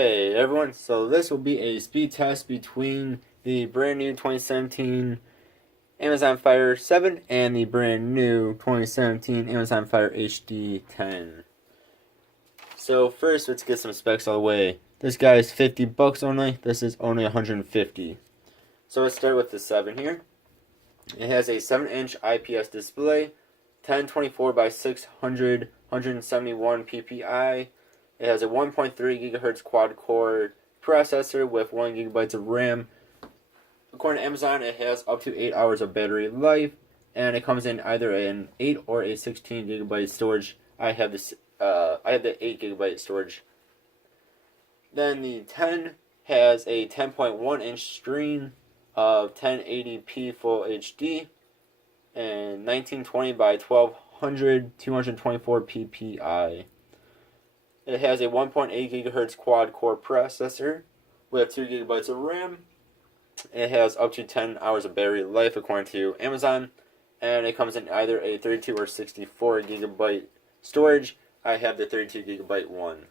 Hey everyone, so this will be a speed test between the brand new 2017 Amazon Fire 7 and the brand new 2017 Amazon Fire HD 10. So first, let's get some specs out of the way. This guy is $50 only, this is only 150. So let's start with the 7 here. It has a 7-inch IPS display, 1024 by 600, 171 ppi. It has a 1.3 gigahertz quad-core processor with 1 gigabyte of RAM. According to Amazon, it has up to 8 hours of battery life, and it comes in either an 8 or a 16 gigabyte storage. I have the 8 gigabyte storage. Then the 10 has a 10.1 inch screen of 1080p Full HD and 1920 by 1200 224 ppi. It has a 1.8 gigahertz quad-core processor with 2 gigabytes of RAM. It has up to 10 hours of battery life according to Amazon, and it comes in either a 32 or 64 gigabyte storage. I have the 32 gigabyte one.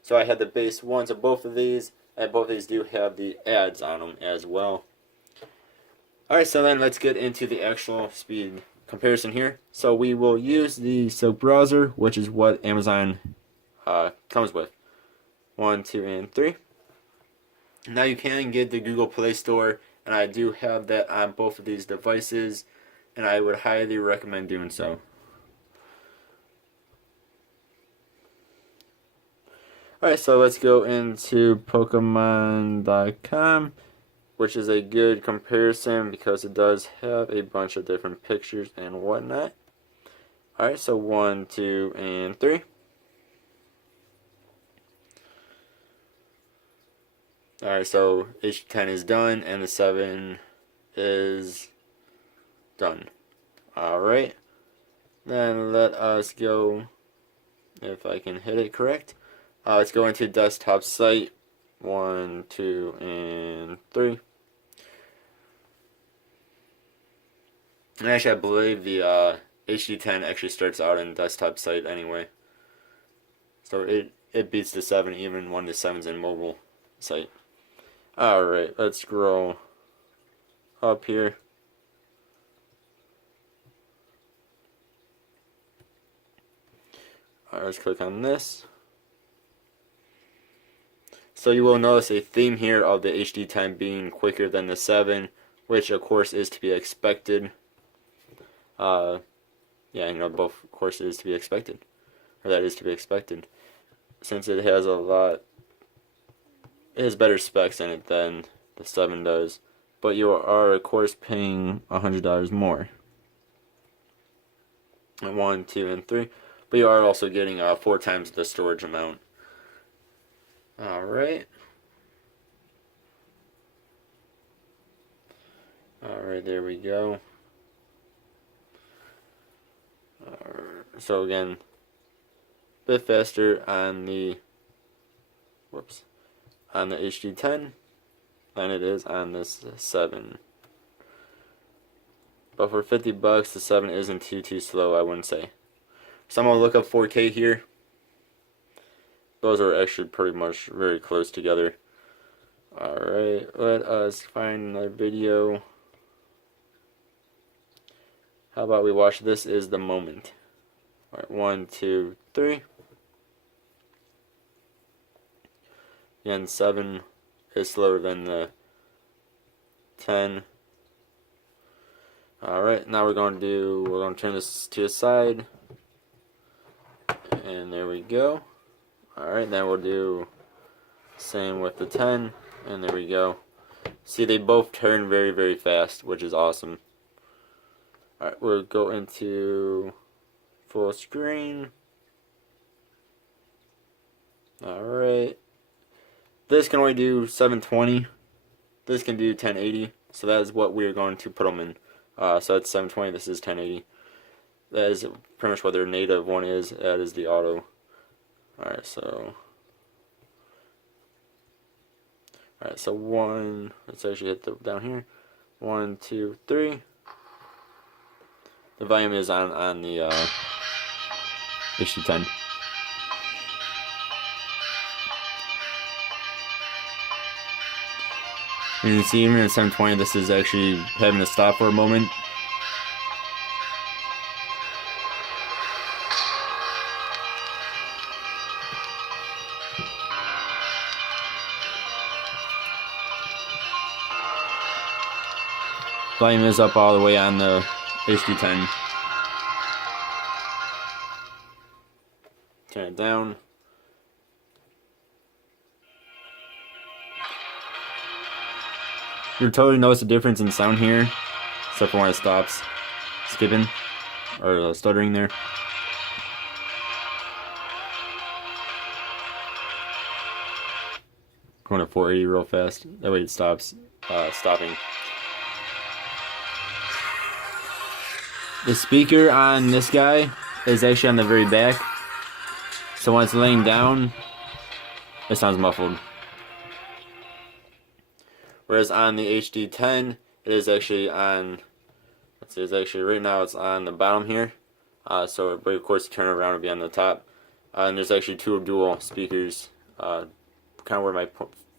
So I have the base ones of both of these, and both of these do have the ads on them as well. Alright, so then let's get into the actual speed comparison here. So we will use the Silk browser, which is what Amazon comes with. 1, 2, and 3. Now you can get the Google Play Store, and I do have that on both of these devices, and I would highly recommend doing so. Alright, so let's go into Pokemon.com, which is a good comparison because it does have a bunch of different pictures and whatnot. Alright, so 1, 2, and 3. Alright, so H10 is done and the 7 is done. Alright, then let us go, if I can hit it correct. Let's go into desktop site. 1, 2, and 3. And actually, I believe the HD10 actually starts out in desktop site anyway. So it beats the 7 even when the 7's in mobile site. Alright, let's scroll up here. Alright, let's click on this. So you will notice a theme here of the HD10 being quicker than the 7, which of course is to be expected. Yeah, both of course is to be expected. Or that is to be expected. Since it has it has better specs in it than the 7 does. But you are of course paying $100 more. 1, 2, and 3. But you are also getting 4 times the storage amount. Alright. Alright, there we go. So again, a bit faster on the HD10 than it is on this 7. But for $50, the 7 isn't too slow, I wouldn't say. So I'm gonna look up 4K here. Those are actually pretty much very close together. Alright, let us find another video. How about we watch This Is the Moment? Alright, 1, 2, 3. Again, 7 is slower than the 10. Alright, now we're going to turn this to the side. And there we go. Alright, then we'll do same with the 10, and there we go. See, they both turn very fast, which is awesome. Alright, we'll go into full screen. Alright. This can only do 720. This can do 1080, so that is what we're going to put them in. So that's 720, this is 1080. That is pretty much what their native one is. That is the auto. Alright, so one, let's actually hit down here. 1, 2, 3. The volume is on the HD10. And you see even in 720, this is actually having to stop for a moment. Volume is up all the way on the HD10. Turn it down. You'll totally notice a difference in sound here, except for when it stops skipping or stuttering there. Going to 480 real fast. That way it stops stopping. The speaker on this guy is actually on the very back, so when it's laying down, it sounds muffled. Whereas on the HD10, it is actually on, let's see, it's actually right now it's on the bottom here. So, but of course, turn it around and be on the top. And there's actually two dual speakers, kind of where my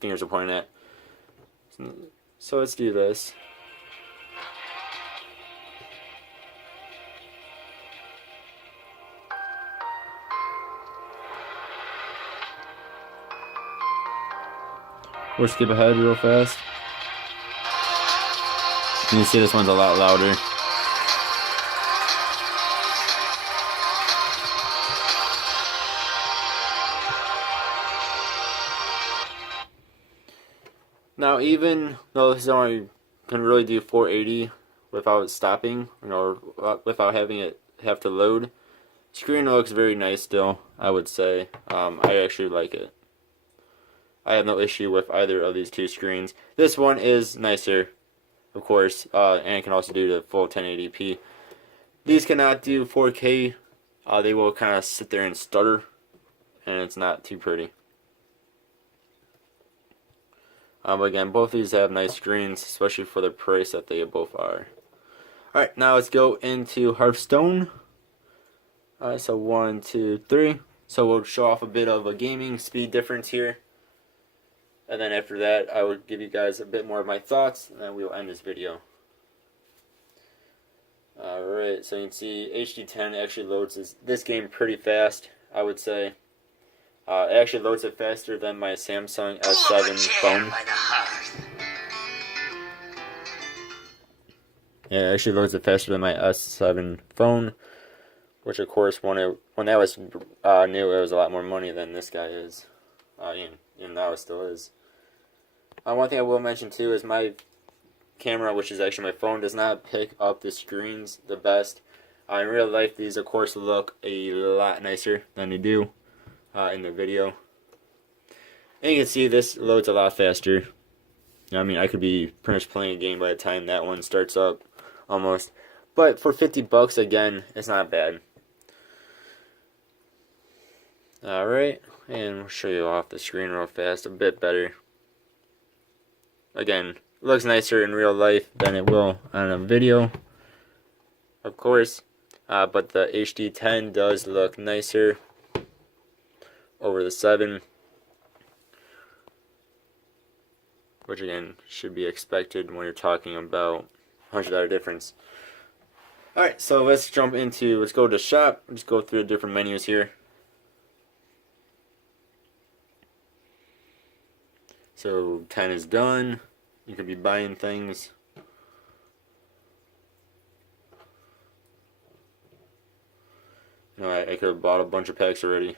fingers are pointing at. So let's do this. Or skip ahead real fast. You can see this one's a lot louder. Now, even though this only can really do 480 without stopping, without having it have to load, screen looks very nice still, I would say. I actually like it. I have no issue with either of these two screens. This one is nicer, of course, and it can also do the full 1080p. These cannot do 4K. They will kind of sit there and stutter, and it's not too pretty. But again, both of these have nice screens, especially for the price that they both are. Alright, now let's go into Hearthstone. Alright, so 1, 2, 3. So we'll show off a bit of a gaming speed difference here. And then after that, I will give you guys a bit more of my thoughts, and then we will end this video. Alright, so you can see HD10 actually loads this game pretty fast, I would say. It actually loads it faster than my Samsung S7 phone. Yeah, it actually loads it faster than my S7 phone, which of course when that was new, it was a lot more money than this guy is. And now it still is. One thing I will mention too is my camera, which is actually my phone, does not pick up the screens the best. In real life, these of course look a lot nicer than they do in the video. And you can see this loads a lot faster. I mean, I could be pretty much playing a game by the time that one starts up, almost. But for 50 bucks, again, it's not bad. Alright, and we'll show you off the screen real fast, a bit better. Again, it looks nicer in real life than it will on a video, of course. But the HD10 does look nicer over the 7. Which again, should be expected when you're talking about $100 difference. Alright, so let's go to shop. Let's go through the different menus here. So 10 is done. You could be buying things. I could have bought a bunch of packs already.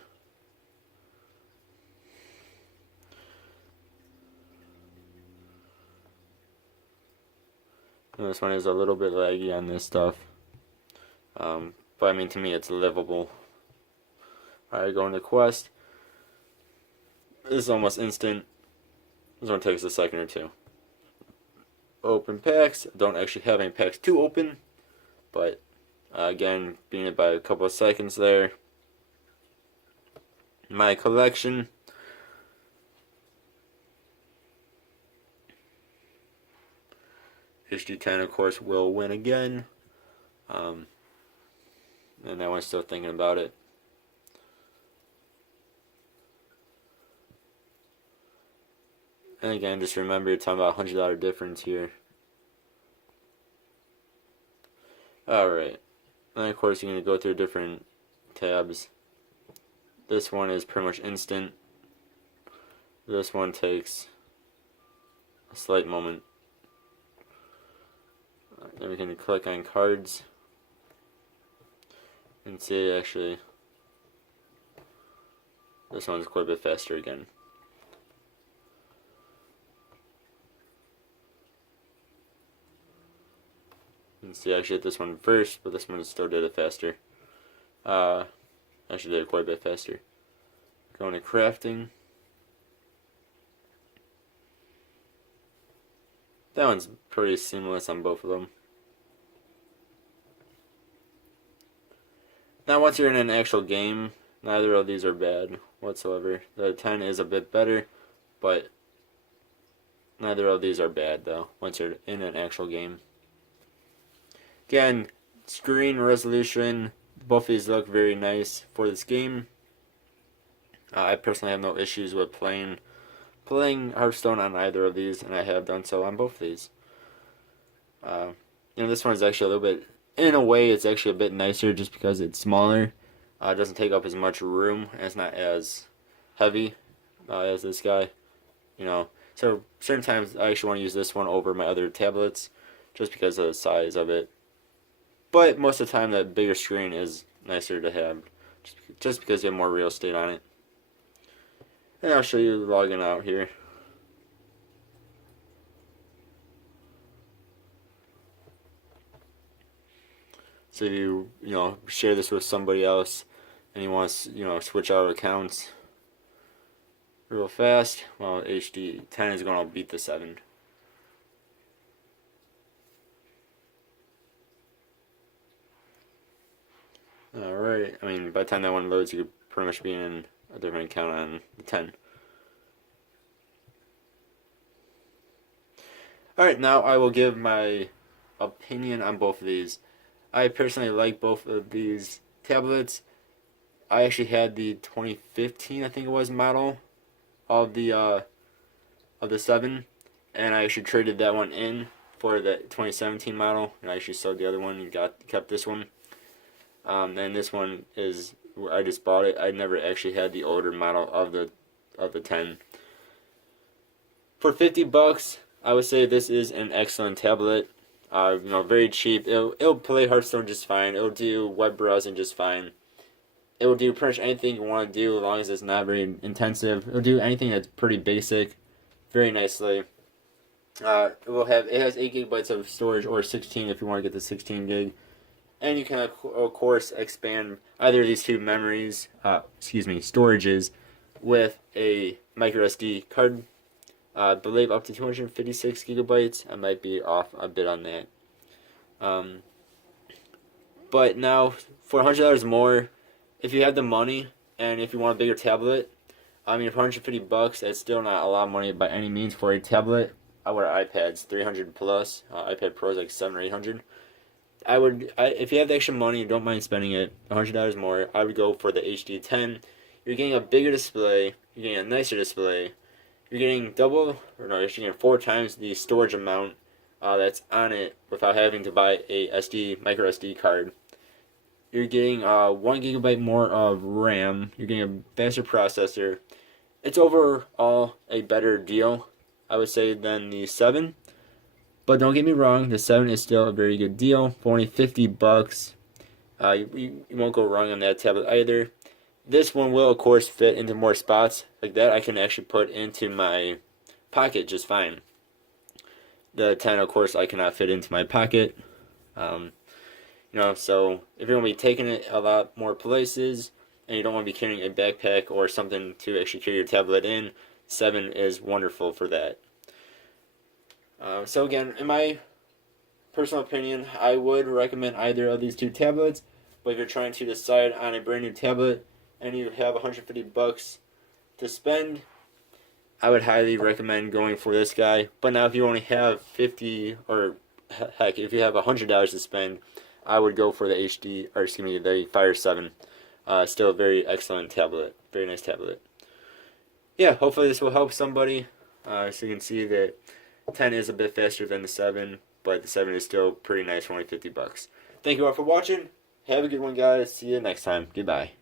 And this one is a little bit laggy on this stuff. But I mean, to me, it's livable. Alright, going to Quest. This is almost instant. This one takes a second or two. Open packs. Don't actually have any packs to open, but again, being it by a couple of seconds there. My collection. HD10, of course, will win again. And that one's still thinking about it. And again, just remember you're talking about $100 difference here. Alright. And of course, you're going to go through different tabs. This one is pretty much instant. This one takes a slight moment. Then we can click on cards and see actually this one's quite a bit faster again. You can see I actually hit this one first, but this one still did it faster. Actually did it quite a bit faster. Going to crafting. That one's pretty seamless on both of them. Now once you're in an actual game, neither of these are bad whatsoever. The 10 is a bit better, but neither of these are bad though, once you're in an actual game. Again, screen resolution, both of these look very nice for this game. I personally have no issues with playing Hearthstone on either of these, and I have done so on both of these. This one is actually a little bit, in a way, it's actually a bit nicer just because it's smaller. It doesn't take up as much room, and it's not as heavy as this guy. So certain times I actually want to use this one over my other tablets, just because of the size of it. But most of the time, that bigger screen is nicer to have, just because you have more real estate on it. And I'll show you logging out here. So if you share this with somebody else, and you want to switch out accounts real fast, well, HD 10 is going to beat the 7. Alright, I mean, by the time that one loads, you could pretty much be in a different account on the 10. Alright, now I will give my opinion on both of these. I personally like both of these tablets. I actually had the 2015, I think it was, model of the 7, and I actually traded that one in for the 2017 model, and I actually sold the other one and kept this one. And this one is, I just bought it. I never actually had the older model of the 10. For $50, I would say this is an excellent tablet. Very cheap. It'll play Hearthstone just fine. It'll do web browsing just fine. It will do pretty much anything you want to do as long as it's not very intensive. It'll do anything that's pretty basic, very nicely. It has 8 gigabytes of storage, or 16 if you want to get the 16 gig. And you can, of course, expand either of these two storages with a micro SD card. I believe up to 256 gigabytes. I might be off a bit on that. But now, for $100 more, if you have the money and if you want a bigger tablet, for $150, that's still not a lot of money by any means for a tablet. Our iPad's 300 plus. iPad Pro is like 700 or 800. If you have the extra money and don't mind spending it, $100 more, I would go for the HD 10. You're getting a bigger display, you're getting a nicer display, you're getting you're getting 4 times the storage amount that's on it without having to buy a micro SD card. You're getting 1 gigabyte more of RAM, you're getting a faster processor. It's overall a better deal, I would say, than the 7. But don't get me wrong, the 7 is still a very good deal. For only $50, you won't go wrong on that tablet either. This one will, of course, fit into more spots. Like that, I can actually put into my pocket just fine. The 10, of course, I cannot fit into my pocket. So if you're going to be taking it a lot more places, and you don't want to be carrying a backpack or something to actually carry your tablet in, 7 is wonderful for that. So again, in my personal opinion, I would recommend either of these two tablets. But if you're trying to decide on a brand new tablet and you have $150 to spend, I would highly recommend going for this guy. But now if you only have $50, or heck, if you have $100 to spend, I would go for the Fire 7. Still a very excellent tablet, very nice tablet. Yeah, hopefully this will help somebody. So you can see that 10 is a bit faster than the 7, but the 7 is still pretty nice for only $50. Thank you all for watching. Have a good one, guys. See you next time. Goodbye.